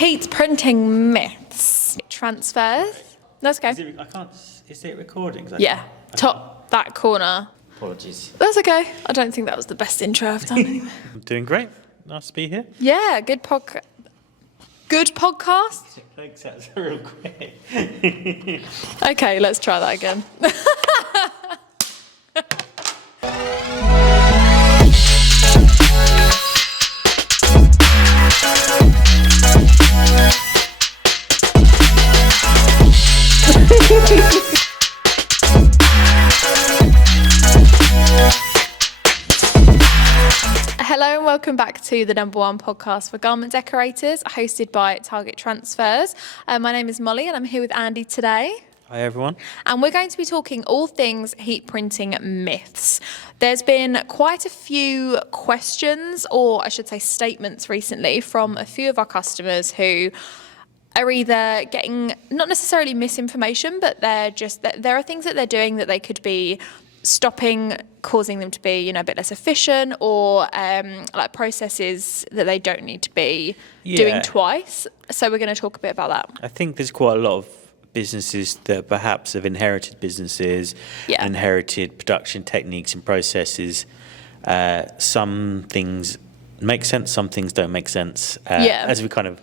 Heat printing myths. Transfers. That's okay. Is it recording? Yeah. Top that corner. Apologies. That's okay. I don't think that was the best intro I've done anyway. I'm doing great. Nice to be here. Yeah, good podcast. Thanks, that's real quick. Okay, let's try that again. Hello and welcome back to the #1 podcast for garment decorators, hosted by Target Transfers. My name is Molly and I'm here with Andy today. Hi everyone. And we're going to be talking all things heat printing myths. There's been quite a few questions, or I should say statements recently from a few of our customers who are either getting not necessarily misinformation, but there are things that they're doing that they could be stopping, causing them to be, a bit less efficient, or like processes that they don't need to be doing twice. So we're going to talk a bit about that. I think there's quite a lot of businesses that perhaps have inherited businesses, inherited production techniques and processes. Some things make sense, some things don't make sense. As we kind of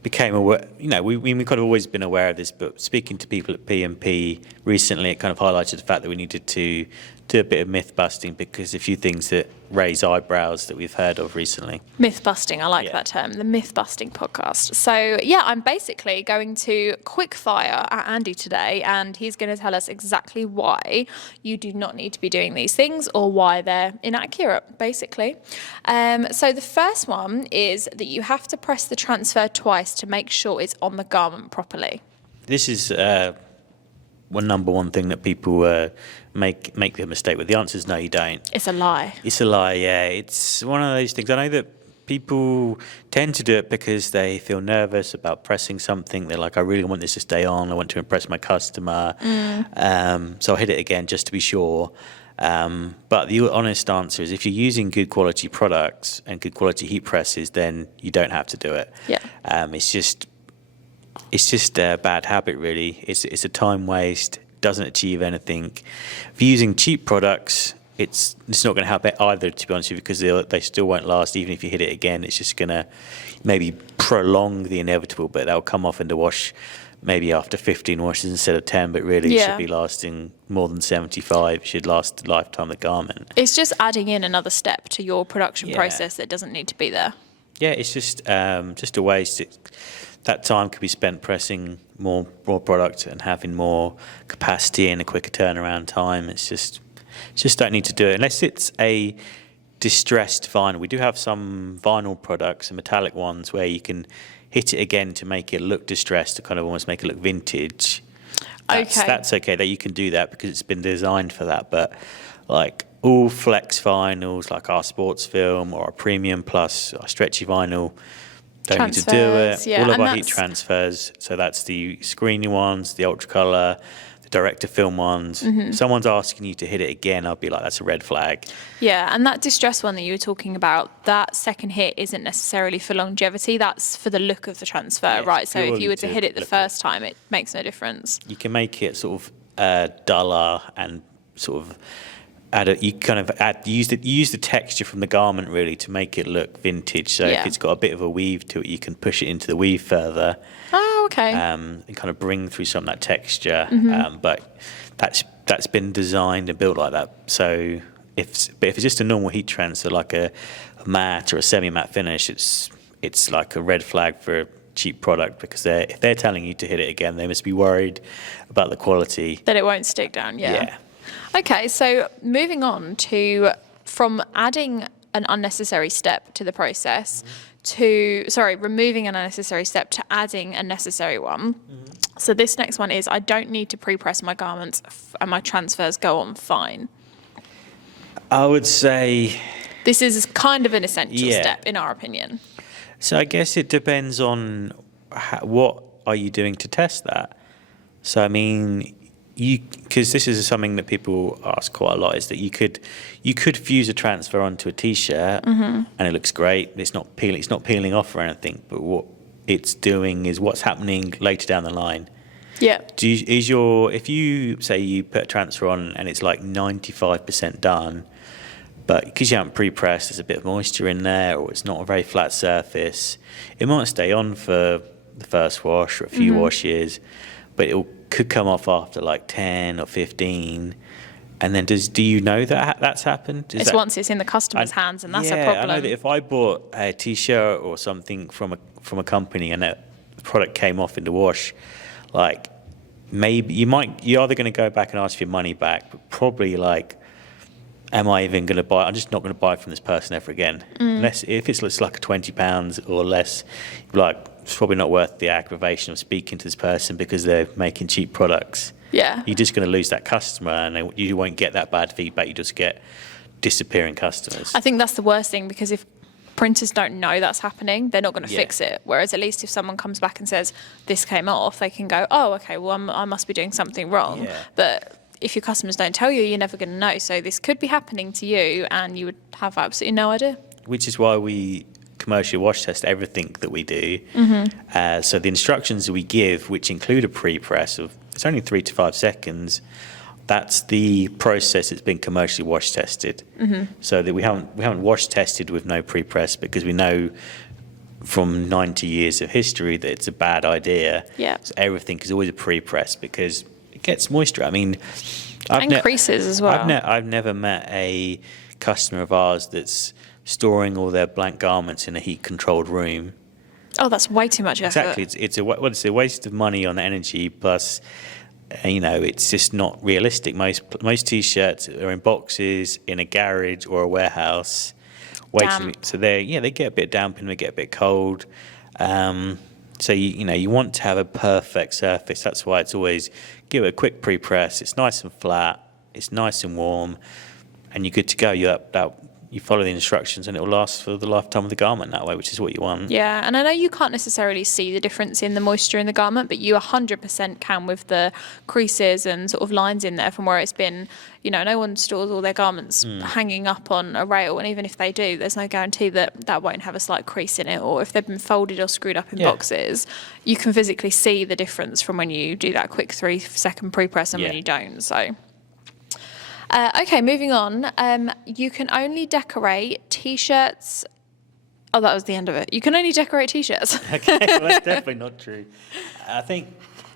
became aware, we've kind of always been aware of this, but speaking to people at P&P recently, it kind of highlighted the fact that we needed to do a bit of myth busting, because a few things that raise eyebrows that we've heard of recently. Myth busting, I like that term, the myth busting podcast. So I'm basically going to quick fire at Andy today, and he's going to tell us exactly why you do not need to be doing these things, or why they're inaccurate, basically. So the first one is that you have to press the transfer twice to make sure it's on the garment properly. This is number one thing that people make the mistake with. The answer is no, you don't. It's a lie. It's a lie, yeah. It's one of those things. I know that people tend to do it because they feel nervous about pressing something. They're like, I really want this to stay on. I want to impress my customer. So I'll hit it again just to be sure. But the honest answer is, if you're using good quality products and good quality heat presses, then you don't have to do it. Yeah. It's just a bad habit, really. It's a time waste. Doesn't achieve anything. If you're using cheap products, it's not going to help it either, to be honest with you, because they still won't last. Even if you hit it again, it's just going to maybe prolong the inevitable, but that'll come off in the wash maybe after 15 washes instead of 10, but really it should be lasting more than 75. It should last the lifetime of the garment. It's just adding in another step to your production process that doesn't need to be there. Yeah, it's just a waste. That time could be spent pressing more product and having more capacity and a quicker turnaround time. It's just don't need to do it unless it's a distressed vinyl. We do have some vinyl products and metallic ones where you can hit it again to make it look distressed, to kind of almost make it look vintage. That's okay that you can do that because it's been designed for that. But like all flex vinyls, like our sports film or our premium plus, our stretchy vinyl, don't need to do it. All of our heat transfers, so that's the screeny ones, the ultra colour, the director film ones. If someone's asking you to hit it again, I'll be like, that's a red flag. Yeah, and that distress one that you were talking about, that second hit isn't necessarily for longevity, that's for the look of the transfer, right? So if you were to hit it the first time, it makes no difference. You can make it sort of duller and sort of use the texture from the garment really to make it look vintage. So if it's got a bit of a weave to it, you can push it into the weave further. Oh, okay. And kind of bring through some of that texture. But that's been designed and built like that. So if it's just a normal heat transfer, like a matte or a semi-matte finish, it's like a red flag for a cheap product, because if they're telling you to hit it again, they must be worried about the quality. That it won't stick down, yeah. Okay, so moving on from adding an unnecessary step to the process removing an unnecessary step to adding a necessary one. So this next one is, I don't need to pre-press my garments and my transfers go on fine. I would say this is kind of an essential step in our opinion. So I guess it depends on what are you doing to test that. So I mean, because this is something that people ask quite a lot, is that you could fuse a transfer onto a t-shirt and it looks great. It's not peeling off or anything. But it's doing is what's happening later down the line. Yeah. If you say you put a transfer on and it's like 95% done, but because you haven't pre-pressed, there's a bit of moisture in there, or it's not a very flat surface, it might stay on for the first wash or a few washes, but it could come off after like 10 or 15. And then do you know that that's happened? Once it's in the customer's hands, and that's a problem. I know that if I bought a T-shirt or something from a company and the product came off in the wash, like maybe you're either going to go back and ask for your money back, but probably like, am I even going to buy? I'm just not going to buy from this person ever again. Unless if it's like £20 or less, like it's probably not worth the aggravation of speaking to this person because they're making cheap products. Yeah. You're just going to lose that customer, and you won't get that bad feedback. You just get disappearing customers. I think that's the worst thing, because if printers don't know that's happening, they're not going to fix it. Whereas at least if someone comes back and says, this came off, they can go, oh, okay, well, I must be doing something wrong. Yeah. But if your customers don't tell you, you're never going to know. So this could be happening to you, and you would have absolutely no idea. Which is why we commercially wash test everything that we do. So the instructions we give, which include a pre-press of, it's only 3 to 5 seconds, that's the process that's been commercially wash tested. So that we haven't wash tested with no pre-press, because we know from 90 years of history that it's a bad idea. Yeah. So everything is always a pre-press because it gets moisture. I mean, Creases as well. I've never met a customer of ours that's storing all their blank garments in a heat-controlled room. Oh, that's way too much effort. Exactly. It's a waste of money on energy, plus, it's just not realistic. Most T-shirts are in boxes, in a garage or a warehouse. So they get a bit damp and they get a bit cold. So you want to have a perfect surface. That's why it's always give it a quick pre-press. It's nice and flat. It's nice and warm, and you're good to go. You follow the instructions, and it will last for the lifetime of the garment that way, which is what you want. Yeah, and I know you can't necessarily see the difference in the moisture in the garment, but you 100% can with the creases and sort of lines in there from where it's been. No one stores all their garments hanging up on a rail, and even if they do, there's no guarantee that won't have a slight crease in it, or if they've been folded or screwed up in boxes, you can physically see the difference from when you do that quick 3-second pre-press and when you don't, so... okay, moving on. You can only decorate T-shirts. Oh, that was the end of it. You can only decorate T-shirts. Okay, well, that's definitely not true. I think...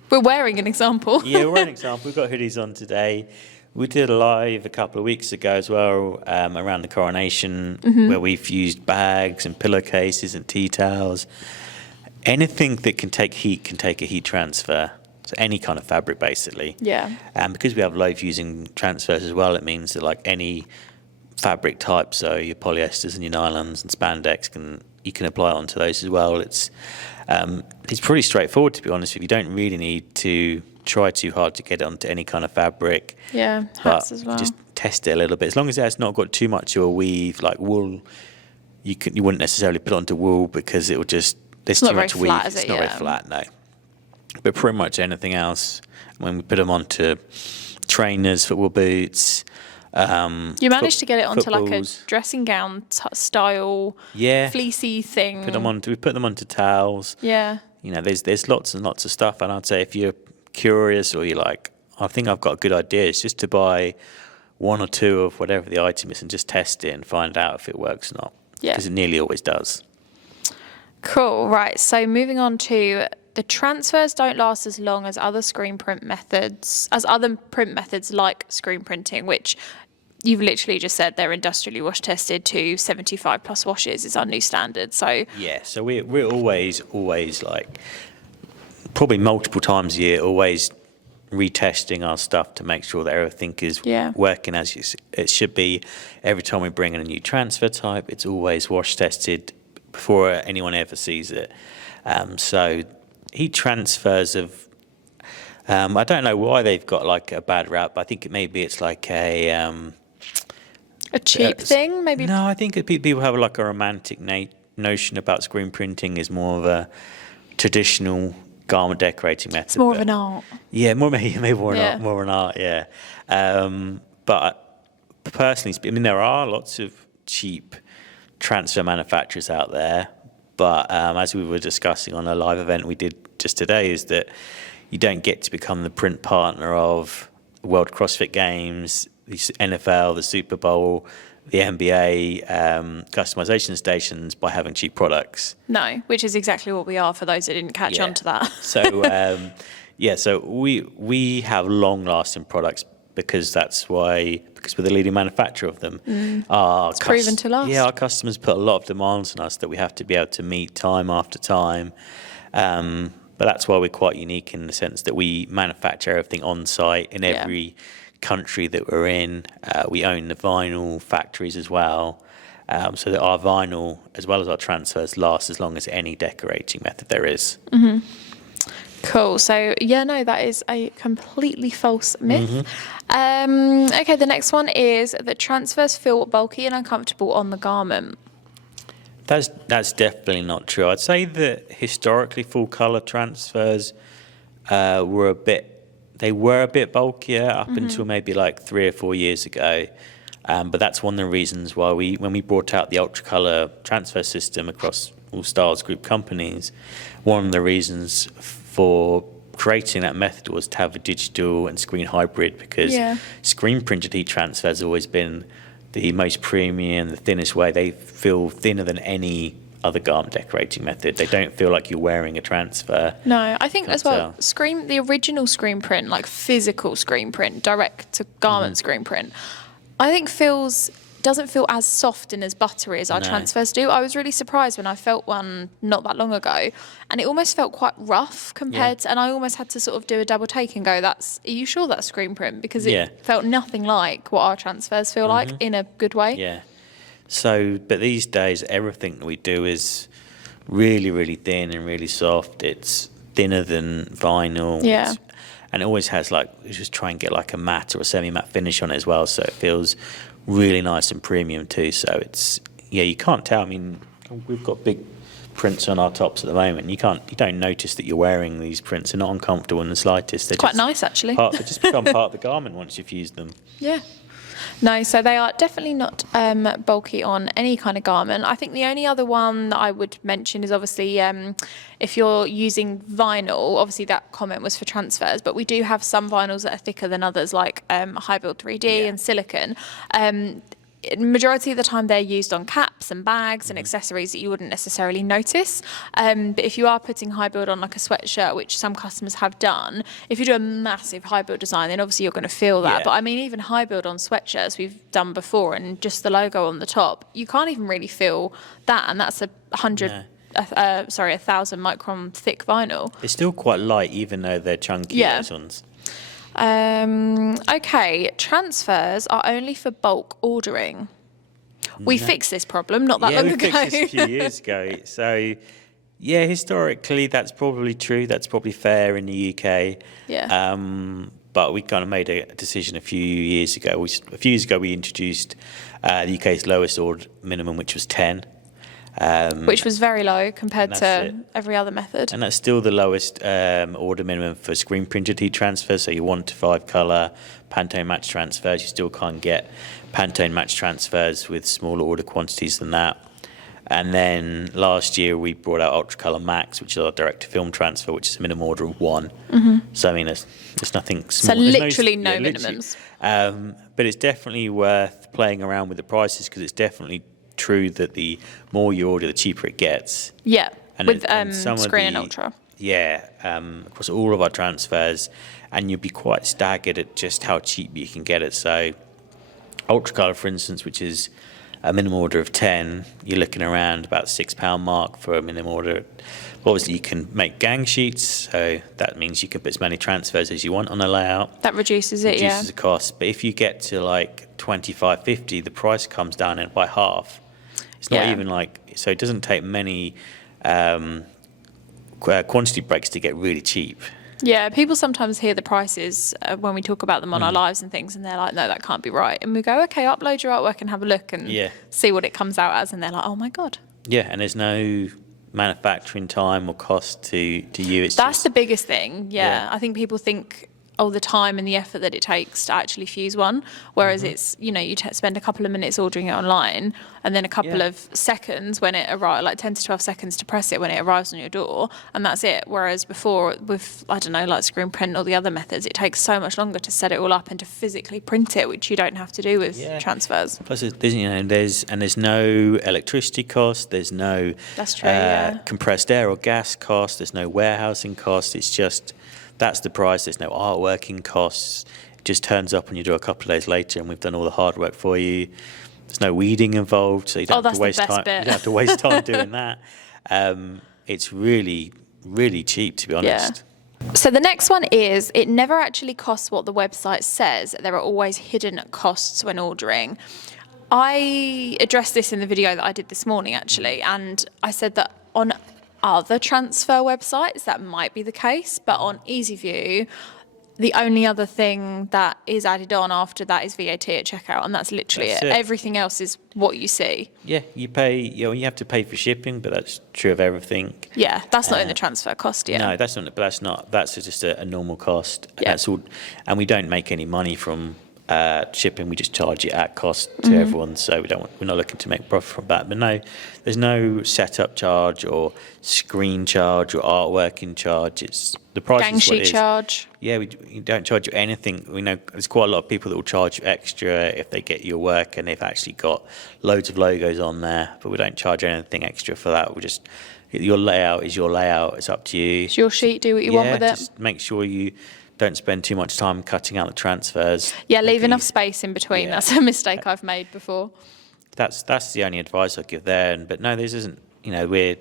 We're wearing an example. Yeah, we're wearing an example. We've got hoodies on today. We did a live a couple of weeks ago as well, around the coronation, where we've used bags and pillowcases and tea towels. Anything that can take heat can take a heat transfer. So any kind of fabric, basically. Yeah. And because we have low fusing transfers as well, it means that like any fabric type, so your polyesters and your nylons and spandex, you can apply it onto those as well. It's pretty straightforward, to be honest. If you don't really need to try too hard to get it onto any kind of fabric. Yeah, hats as well. Just test it a little bit. As long as it's not got too much of a weave, like wool, you wouldn't necessarily put it onto wool because it will just there's too much weave. It's not very flat, no. But pretty much anything else, when we put them onto trainers, football boots. You managed to get it onto like a dressing gown style, fleecy thing. We put them onto towels. Yeah. There's lots and lots of stuff, and I'd say if you're curious or you're like, I think I've got a good idea, it's just to buy one or two of whatever the item is and just test it and find out if it works or not. Yeah. Because it nearly always does. Cool. Right. So moving on to the transfers don't last as long as other print methods like screen printing, which you've literally just said they're industrially wash tested to 75 plus washes is our new standard. So yeah, so we're always like probably multiple times a year, always retesting our stuff to make sure that everything is working as it should be. Every time we bring in a new transfer type, it's always wash tested before anyone ever sees it. So heat transfers I don't know why they've got like a bad rap, but I think it's like a cheap thing, maybe. No, I think people have like a romantic notion about screen printing is more of a traditional garment decorating method. It's more of an art. Yeah, maybe more an art. Yeah, but personally, there are lots of cheap transfer manufacturers out there, But as we were discussing on a live event we did just today, is that you don't get to become the print partner of World CrossFit Games, the NFL, the Super Bowl, the NBA customization stations by having cheap products. No, which is exactly what we are for those that didn't catch on to that. So, so we have long-lasting products because we're the leading manufacturer of them. It's proven to last. Yeah, our customers put a lot of demands on us that we have to be able to meet time after time. But that's why we're quite unique in the sense that we manufacture everything on site in every country that we're in. We own the vinyl factories as well, so that our vinyl as well as our transfers last as long as any decorating method there is. Cool. So that is a completely false myth. Okay, the next one is that transfers feel bulky and uncomfortable on the garment. That's definitely not true. I'd say that historically full colour transfers were a bit bulkier up until maybe like 3 or 4 years ago. But that's one of the reasons why when we brought out the ultra colour transfer system across all Styles Group companies, one of the reasons for creating that method was to have a digital and screen hybrid, because screen printed heat transfers has always been the most premium, the thinnest way. They feel thinner than any other garment decorating method. They don't feel like you're wearing a transfer. No, I think as well, the original screen print, like physical screen print, direct to garment screen print, I think doesn't feel as soft and as buttery as our transfers do. I was really surprised when I felt one not that long ago, and it almost felt quite rough compared to, and I almost had to sort of do a double take and go, are you sure that's screen print? Because it felt nothing like what our transfers feel like in a good way. Yeah. So, but these days, everything that we do is really, really thin and really soft. It's thinner than vinyl. Yeah. And it always has we just try and get like a matte or a semi-matte finish on it as well. So it feels really nice and premium too. So it's, you can't tell. I mean, we've got big prints on our tops at the moment. You don't notice that you're wearing these prints. They're not uncomfortable in the slightest. They're quite nice, actually. They just become part of the garment once you've used them. Yeah. No, so they are definitely not bulky on any kind of garment. I think the only other one that I would mention is obviously if you're using vinyl, obviously that comment was for transfers, but we do have some vinyls that are thicker than others, like high build 3D and silicone. Majority of the time they're used on caps and bags and accessories that you wouldn't necessarily notice. But if you are putting high build on like a sweatshirt, which some customers have done, if you do a massive high build design, then obviously you're going to feel that. But I mean, even high build on sweatshirts we've done before, and just the logo on the top, you can't even really feel that. And that's 1,000 micron thick vinyl. It's still quite light, even though they're chunky, those ones. Okay, transfers are only for bulk ordering. We fixed this problem not that long ago. Yeah, we fixed this a few years ago. So, historically, that's probably true. That's probably fair in the UK. Yeah. But we kind of made a decision a few years ago. We introduced the UK's lowest order minimum, which was 10. Which was very low compared to every other method. And that's still the lowest order minimum for screen printed heat transfers. So your 1 to 5 colour Pantone match transfers, you still can't get Pantone match transfers with smaller order quantities than that. And then last year we brought out Ultra Colour Max, which is our direct to film transfer, which is a minimum order of 1. So I mean, there's nothing small. So literally no minimums. But it's definitely worth playing around with the prices, because it's definitely true that the more you order, the cheaper it gets. Yeah, and with Screen and Ultra. Yeah, across all of our transfers, and you'll be quite staggered at just how cheap you can get it. So Ultra Colour, for instance, which is a minimum order of 10, you're looking around about £6 mark for a minimum order. Obviously, you can make gang sheets, so that means you can put as many transfers as you want on a layout. That reduces it, reduces the cost. But if you get to like 25, 50, the price comes down by half. It's not even so it doesn't take many quantity breaks to get really cheap. Yeah, people sometimes hear the prices when we talk about them on our lives and things, and they're like, no, that can't be right. And we go, okay, upload your artwork and have a look and see what it comes out as. And they're like, oh my God. Yeah, and there's no manufacturing time or cost to you. That's the biggest thing. Yeah. I think people think the time and the effort that it takes to actually fuse one, whereas it's, you know, you spend a couple of minutes ordering it online and then a couple of seconds when it arrives, like 10 to 12 seconds to press it when it arrives on your door, and that's it. Whereas before with, I don't know, like screen print or the other methods, it takes so much longer to set it all up and to physically print it, which you don't have to do with transfers. Plus, there's, you know, there's no electricity cost, there's no That's true, compressed air or gas cost, there's no warehousing cost. It's just, that's the price. There's no artworking costs. It just turns up on your door a couple of days later, and we've done all the hard work for you. There's no weeding involved, so you don't have to waste time. You don't have to waste time doing that. It's really, really cheap, to be honest. Yeah. So the next one is, it never actually costs what the website says. There are always hidden costs when ordering. I addressed this in the video that I did this morning, actually, and I said that on other transfer websites that might be the case, but on EasyView, the only other thing that is added on after that is VAT at checkout, and that's literally it. Everything else is what you see. Yeah, you pay. You know, you have to pay for shipping, but that's true of everything. Yeah, that's not in the transfer cost. Yeah. No, that's not. But that's not. That's just a normal cost. Yeah. That's all, and we don't make any money from shipping. We just charge it at cost to everyone. So we're not looking to make profit from that. But no, there's no setup charge or screen charge or artworking charge. It's the price. Gang is what sheet it is. charge. Yeah, we don't charge you anything. We know there's quite a lot of people that will charge you extra if they get your work and they've actually got loads of logos on there. But we don't charge anything extra for that. We just, your layout is your layout. It's up to you. It's your sheet. Do what you want with it. Just make sure you don't spend too much time cutting out the transfers. Yeah, leave enough space in between. Yeah. That's a mistake I've made before. That's the only advice I'll give there. But no, this isn't. You know, we're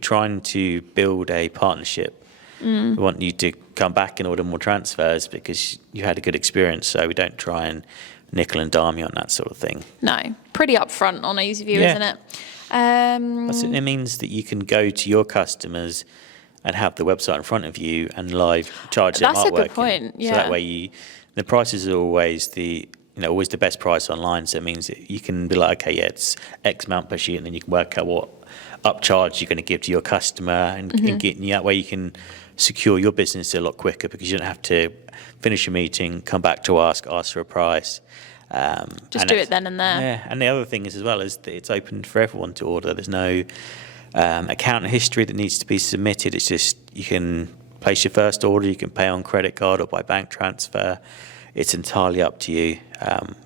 trying to build a partnership. We want you to come back and order more transfers because you had a good experience. So we don't try and nickel and dime you on that sort of thing. No, pretty upfront on EasyView, isn't it? It means that you can go to your customers and have the website in front of you and live charge them artwork. That's a good point. Yeah. So that way the prices are always always the best price online. So it means that you can be like, okay, yeah, it's X amount per sheet, and then you can work out what upcharge you're going to give to your customer, and that way you can secure your business a lot quicker because you don't have to finish a meeting, come back to ask for a price. Just do it then and there. Yeah, and the other thing is as well is that it's open for everyone to order. There's no account history that needs to be submitted. It's just you can place your first order, you can pay on credit card or by bank transfer. It's entirely up to you.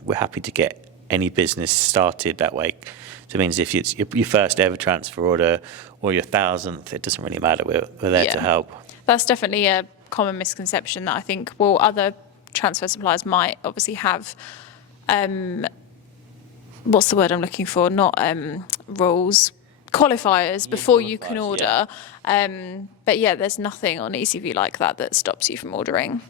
We're happy to get any business started that way. So it means if it's your first ever transfer order or your 1,000th, it doesn't really matter. We're there to help. That's definitely a common misconception that I think, well, other transfer suppliers might obviously have, what's the word I'm looking for? Not rules, qualifiers before you can order. Yeah. But yeah, there's nothing on EasyView like that stops you from ordering.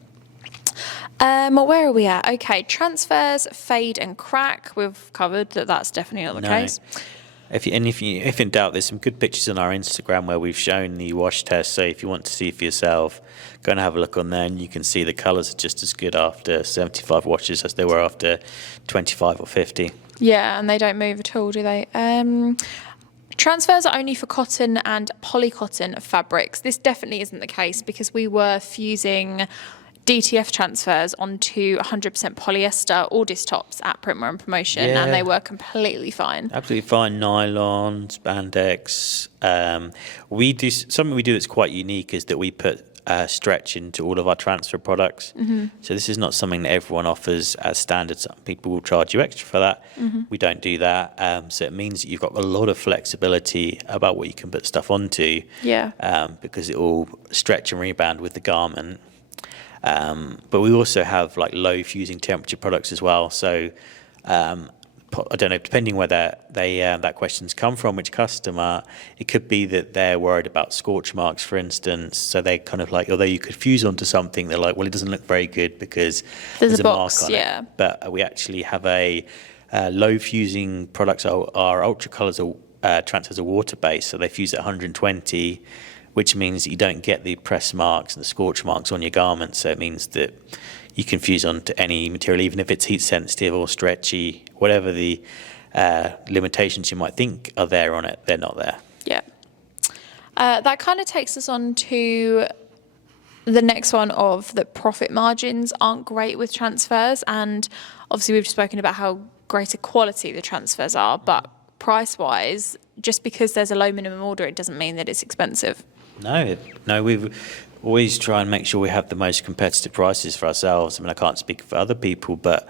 Where are we at? Okay, transfers fade and crack. We've covered that. That's definitely not the case. If in doubt, there's some good pictures on our Instagram where we've shown the wash test. So if you want to see for yourself, go and have a look on there, and you can see the colours are just as good after 75 washes as they were after 25 or 50. Yeah, and they don't move at all, do they? Transfers are only for cotton and polycotton fabrics. This definitely isn't the case because we were fusing DTF transfers onto 100% polyester Audis tops at Printwear and Promotion, and they were completely fine. Absolutely fine. Nylon, spandex. Something we do that's quite unique is that we put stretch into all of our transfer products. So this is not something that everyone offers as standard. Some people will charge you extra for that. We don't do that. So it means that you've got a lot of flexibility about what you can put stuff onto. Because it will stretch and rebound with the garment. But we also have like low fusing temperature products as well. So I don't know, depending where that question's come from, which customer, it could be that they're worried about scorch marks, for instance. So they kind of like, although you could fuse onto something, they're like, well, it doesn't look very good because there's a box, mark on it. But we actually have a low fusing products. Our Ultra Colors transfers are water based, so they fuse at 120. Which means that you don't get the press marks and the scorch marks on your garments. So it means that you can fuse onto any material, even if it's heat sensitive or stretchy, whatever the limitations you might think are there on it, they're not there. Yeah. That kind of takes us on to the next one of the profit margins aren't great with transfers, and obviously we've spoken about how greater quality the transfers are, but price-wise, just because there's a low minimum order, it doesn't mean that it's expensive. No, we've always try and make sure we have the most competitive prices for ourselves. I mean, I can't speak for other people, but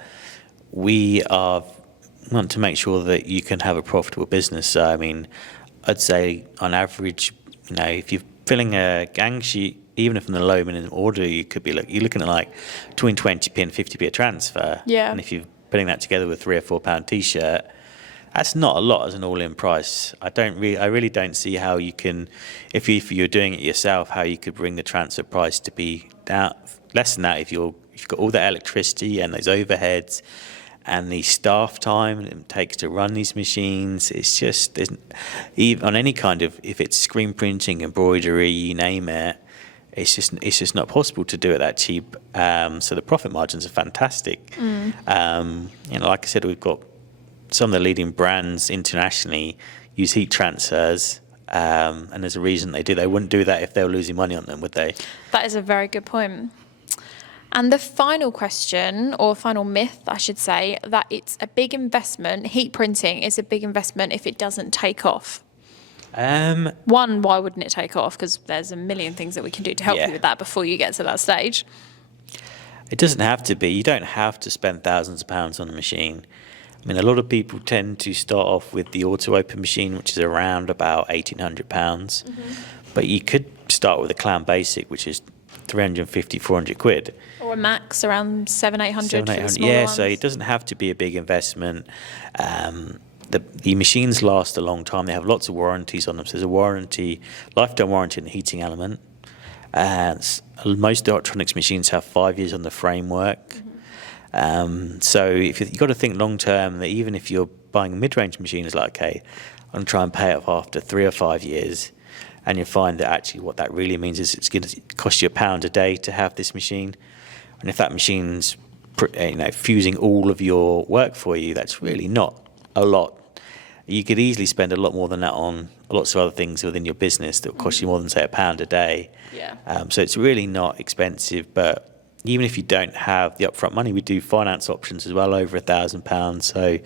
we want to make sure that you can have a profitable business. So, I mean, I'd say on average, if you're filling a gang sheet, even if in the low minimum order, you're looking at like between 20p and 50p a transfer. Yeah. And if you're putting that together with £3 or £4 t-shirt, that's not a lot as an all-in price. I really don't see how you can, if you're doing it yourself, how you could bring the transfer price to be down, less than that if you've got all the electricity and those overheads and the staff time it takes to run these machines. It's just, even on any kind of, if it's screen printing, embroidery, you name it, it's just not possible to do it that cheap. So the profit margins are fantastic. Like I said, we've got some of the leading brands internationally use heat transfers, and there's a reason they do. They wouldn't do that if they were losing money on them, would they? That is a very good point. And the final question, or final myth, I should say, that it's a big investment. Heat printing is a big investment if it doesn't take off. One, why wouldn't it take off? Because there's a million things that we can do to help you with that before you get to that stage. It doesn't have to be. You don't have to spend thousands of pounds on a machine. I mean, a lot of people tend to start off with the auto-open machine, which is around about £1,800. But you could start with a Clown Basic, which is 350, 400 quid. Or a Max around 700, 800. Yeah, so it doesn't have to be a big investment. The machines last a long time. They have lots of warranties on them. So there's a lifetime warranty in the heating element. Most electronics machines have 5 years on the framework. So if you've got to think long term, that even if you're buying a mid-range machine, it's like, okay, I'm going to try and pay it off after 3 or 5 years. And you find that actually what that really means is it's going to cost you £1 a day to have this machine. And if that machine's fusing all of your work for you, that's really not a lot. You could easily spend a lot more than that on lots of other things within your business that will cost you more than, say, £1 a day. Yeah. So it's really not expensive. But even if you don't have the upfront money, we do finance options as well, over £1,000. So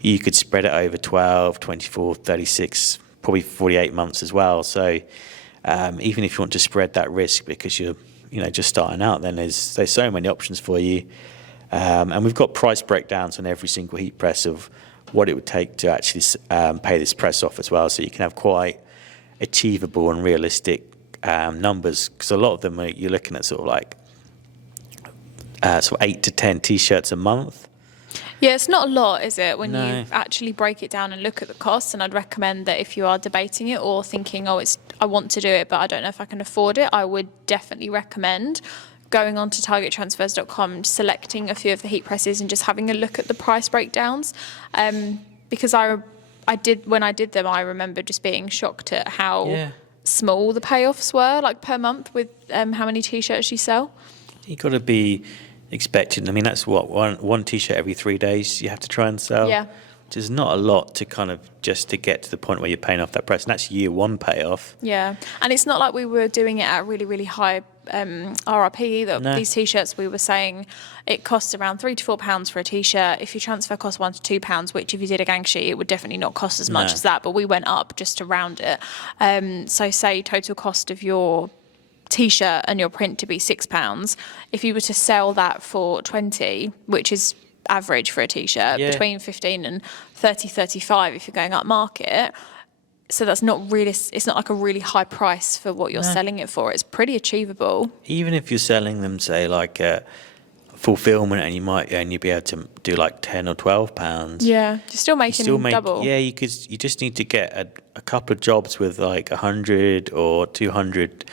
you could spread it over 12, 24, 36, probably 48 months as well. So even if you want to spread that risk because you're just starting out, then there's so many options for you. And we've got price breakdowns on every single heat press of what it would take to actually pay this press off as well. So you can have quite achievable and realistic numbers, because a lot of them you're looking at sort of 8 to 10 t-shirts a month. Yeah, it's not a lot, is it, when No. you actually break it down and look at the costs? And I'd recommend that if you are debating it or thinking, I want to do it, but I don't know if I can afford it, I would definitely recommend going on to targettransfers.com, selecting a few of the heat presses and just having a look at the price breakdowns. Because when I did them, I remember just being shocked at how small the payoffs were, like per month, with how many t-shirts you sell. You've got to be expecting. I mean, that's what one t-shirt every 3 days you have to try and sell. Yeah. Which is not a lot to kind of just to get to the point where you're paying off that press, and that's year one payoff. Yeah, and it's not like we were doing it at really, really high RRP either. No. These t-shirts, we were saying it costs around £3 to £4 for a t-shirt. If your transfer costs £1 to £2, which if you did a gang sheet, it would definitely not cost as much as that. But we went up just to round it. So say total cost of your t-shirt and your print to be £6. If you were to sell that for 20, which is average for a t-shirt, between 15 and 30, 35 if you're going up market. So that's not really, it's not like a really high price for what you're selling it for. It's pretty achievable. Even if you're selling them, say, like fulfillment, and you might only be able to do like £10 or £12. Yeah, you're still making double. Yeah, you just need to get a couple of jobs with like 100 or 200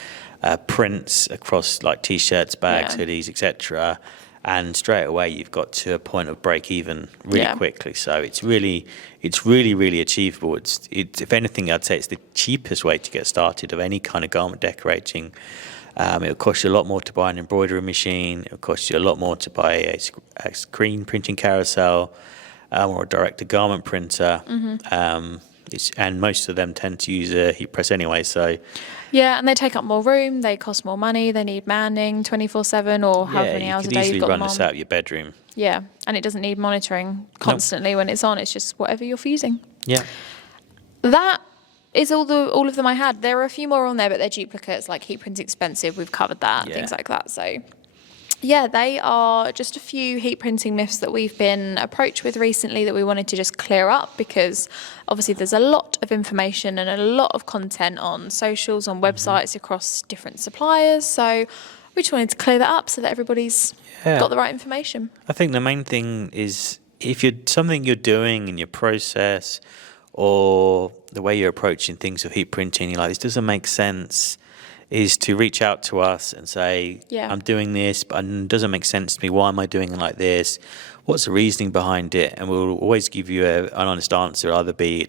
prints across like t-shirts, bags, hoodies, etc. And straight away you've got to a point of break even really quickly. So it's really achievable. It's if anything, I'd say it's the cheapest way to get started of any kind of garment decorating. It'll cost you a lot more to buy an embroidery machine. It'll cost you a lot more to buy a screen printing carousel or a direct-to-garment printer. And most of them tend to use a heat press anyway. So Yeah, and they take up more room, they cost more money, they need manning 24/7 or however many hours a day you you've could got easily run them this on. out of your bedroom. Yeah, and it doesn't need monitoring constantly when it's on. It's just whatever you're using. Yeah. That is all of them I had. There are a few more on there, but they're duplicates, like heat print's expensive. We've covered that, Yeah. things like that. So, yeah, they are just a few heat printing myths that we've been approached with recently that we wanted to just clear up, because obviously there's a lot of information and a lot of content on socials, on websites across different suppliers. So we just wanted to clear that up so that everybody's got the right information. I think the main thing is, if you're something you're doing in your process or the way you're approaching things with heat printing, you're like, this doesn't make sense, is to reach out to us and say, I'm doing this, but it doesn't make sense to me. Why am I doing it like this? What's the reasoning behind it? And we'll always give you an honest answer. It'll either be you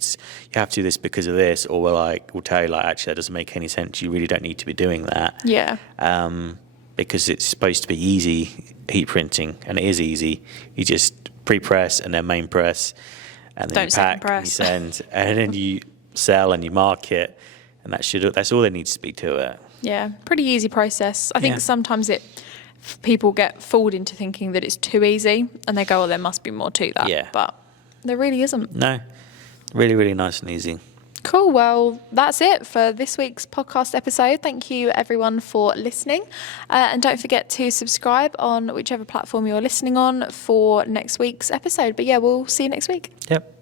have to do this because of this, or we'll tell you, like, actually that doesn't make any sense. You really don't need to be doing that. Yeah. Because it's supposed to be easy heat printing, and it is easy. You just pre-press and then main press, and then you pack and you send, and then you sell and you market, and that's all there needs to be to it. Yeah, pretty easy process. I think sometimes people get fooled into thinking that it's too easy, and they go, "Oh, there must be more to that." Yeah. But there really isn't. No, really, really nice and easy. Cool. Well, that's it for this week's podcast episode. Thank you, everyone, for listening. And don't forget to subscribe on whichever platform you're listening on for next week's episode. But yeah, we'll see you next week. Yep.